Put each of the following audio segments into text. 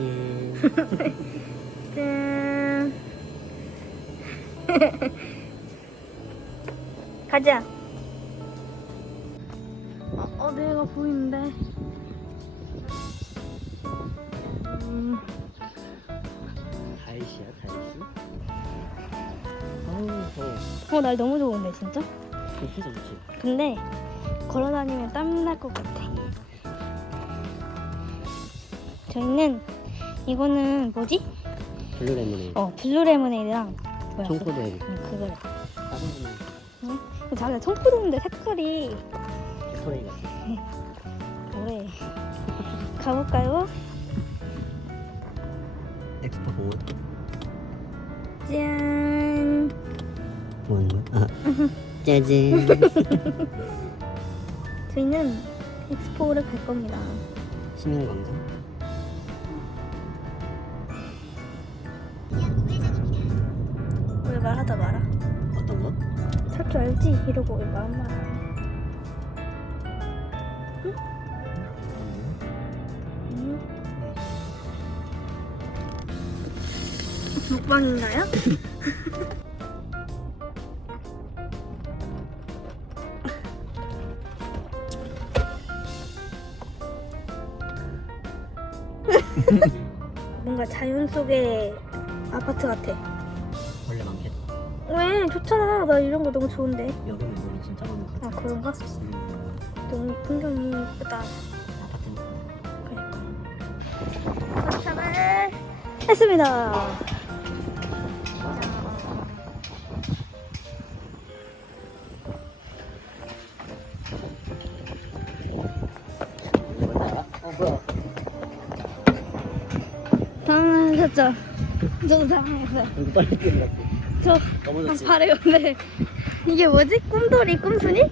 짜잔. 짠. 가자. 어, 어디가 보이는데? 음, 다이시야 다이시. 어우 더워. 어, 날 너무 좋은데, 진짜? 좋지 좋지. 근데 걸어다니면 땀 날 것 같아. 저희는 이거는 뭐지? 블루 레모네이드. 어, 블루 레모네이드랑 뭐야? 청포도에 응, 그걸. 다른 거는 응? 자기가 청포도인데 색깔이 토레이 같아. 뭐래? 가볼까요? 엑스포 공원. 짠. 뭐 하는 거야? 아. 짜잔. 저희는 엑스포를 갈 겁니다. 신영광장. 하다 말아? 어떤 거? 살줄 알지? 이러고 왜 말안 말아? 응? 먹방인가요? 뭔가 자연 속의 아파트 같아. 왜? 좋잖아. 나 이런 거 너무 좋은데. 여름에 물이 진짜 많은 거아 같아. 그런가? 음, 너무 풍경이 예쁘다. 아파트는 그러니까. 도착을 했습니다. 어 뭐야? 당황하셨죠? 저도 당황했어요. 여기 빨리 뛰어갔어. 저? 발에 근데 이게 뭐지? 꿈돌이 꿈순이?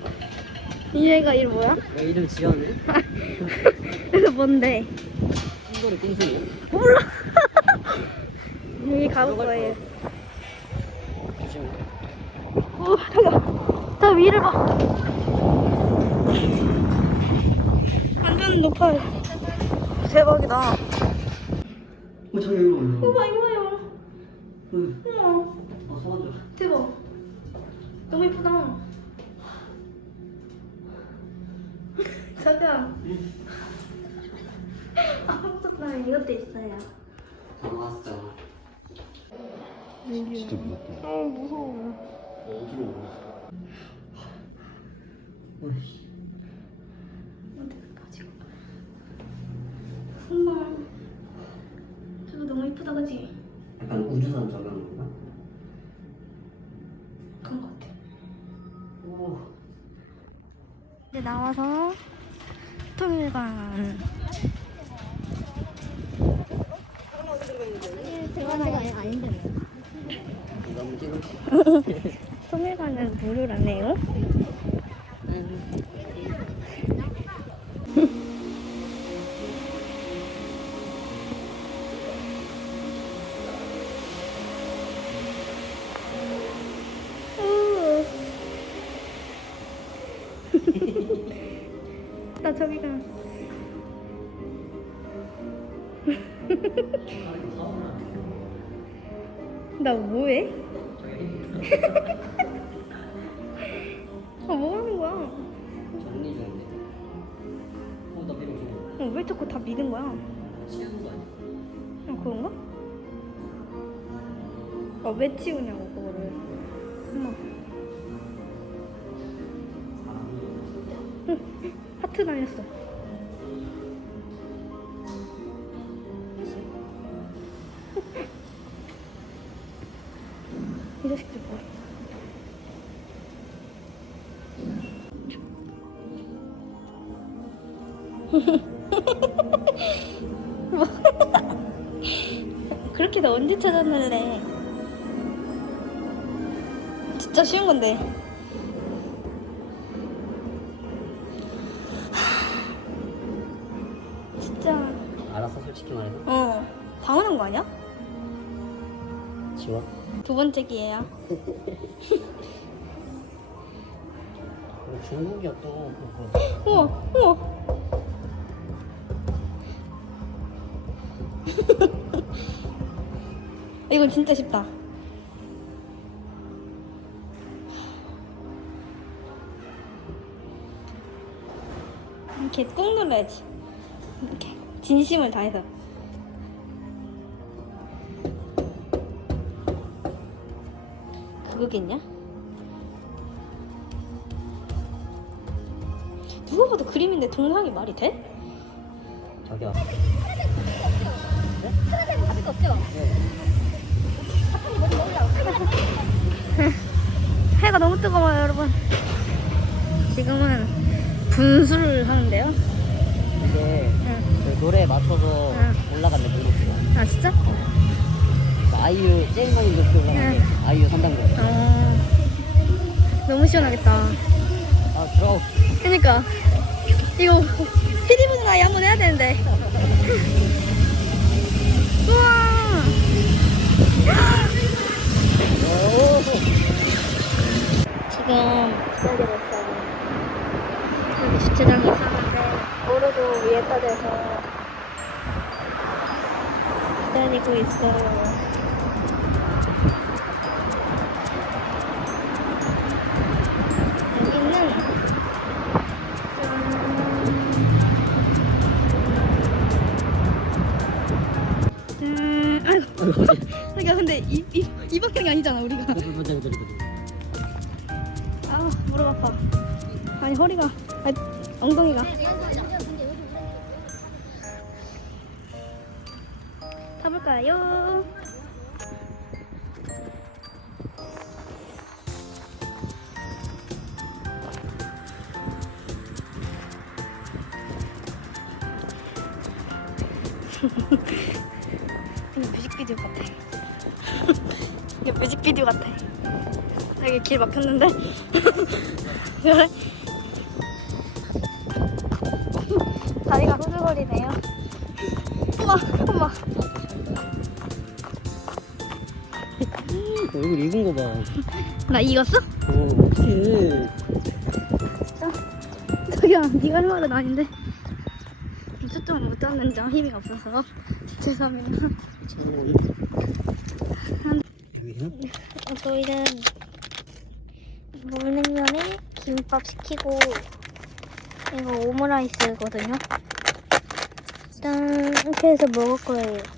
얘가 이름 뭐야? 내 이름 지연해? 그래서 뭔데? 한도리 띵승이야? 몰라. 여기 가볼 거예요. 조심해. 오, 저기야. 저 위를 봐. 완전 높아요. 대박이다. 어 저기 이거 뭐야? 이거 봐, 이거 봐요. 응. 우와, 어 소원 줘. 대박. 너무 예쁘다. 잠깐. 아무것도 이것도 있어요. 다 나왔어. 진짜 무섭다. 어, 무서워. 어디로? 어이씨. 어디까지 가? 엄마. 저거 너무 예쁘다, 그지? 약간 우주선 저런 건가? 그런 것 같아. 오. 이제 나와서 통일관. 통일관은 무료라네요. 우. 가. 나 뭐해? 아, 뭐 하는 거야? 정리 중인데. 어, 나 미국 좀 어, 왜 자꾸 다 믿은 거야? 치우는 거 아니야? 어, 그런가? 아, 왜 치우냐고, 그거를. 엄마, 하트 날렸어. 이 자식들? 뭐? 그렇게 너 언제 찾았는데? 진짜 쉬운 건데. 솔직히 말해서 어 당연한 거 아니야? 지워. 두 번째 기회야. 그리고 중국이야 또. 우와 우와. 이건 진짜 쉽다. 이렇게 꾹 눌러야지. 이렇게 진심을 다해서. 그거겠냐? 누가 봐도 그림인데 동상이 말이 돼? 저기요. 해가 너무 뜨거워요, 여러분. 지금은 분수를 하는데요. 이게 응. 그 노래에 맞춰서 응. 올라가는 노래. 아 진짜? 아이유 제일 많이 높게 올라가는 게 아이유 3단계. 어. 너무 시원하겠다. 아 들어. 그니까 이거 피디분 나이 한번 해야 되는데. 우와. 지금 저기 있어요. 여기 주차장이 있었는데 오르도 위에 떠져서 기다리고 있어요. 여기는 음, 아이고. 그러니까 근데 이, 이, 이 방향이 아니잖아 우리가 아 무릎 아파 아니 허리가 아니 엉덩이가 타볼까요? 이거 뮤직비디오 같아. 이게 뮤직비디오 같아. 여기 길 막혔는데 얼굴 익은 거 봐. 나 이겼어? 오, 어떡해. 저기야 네가 할 말은 아닌데 초점을 못 잡는지 힘이 없어서 죄송합니다? 어, 저희는 물냉면에 김밥 시키고 이거 오므라이스거든요. 일단 이렇게 해서 먹을 거예요.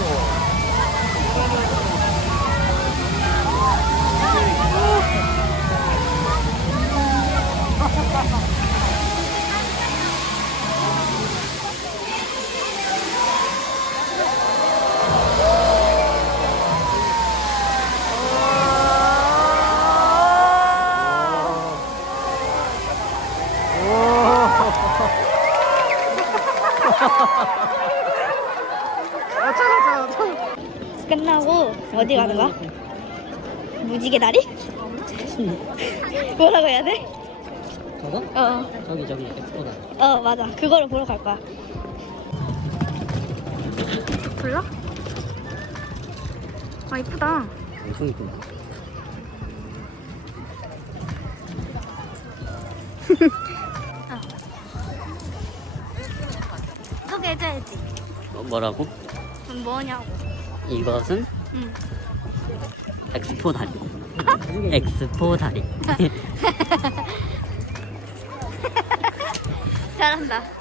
끝 무지개 다리? 뭐라고 해야 돼? 저거? 어, 저기 저기 엑스포다. 어 맞아. 그거를 보러 갈 거야. 불러? 아 이쁘다. 엄청 이쁘다. 소개해줘야지. 어, 뭐라고? 뭐냐고. 이것은 응. 엑스포 다리. 엑스포 다리. 잘한다.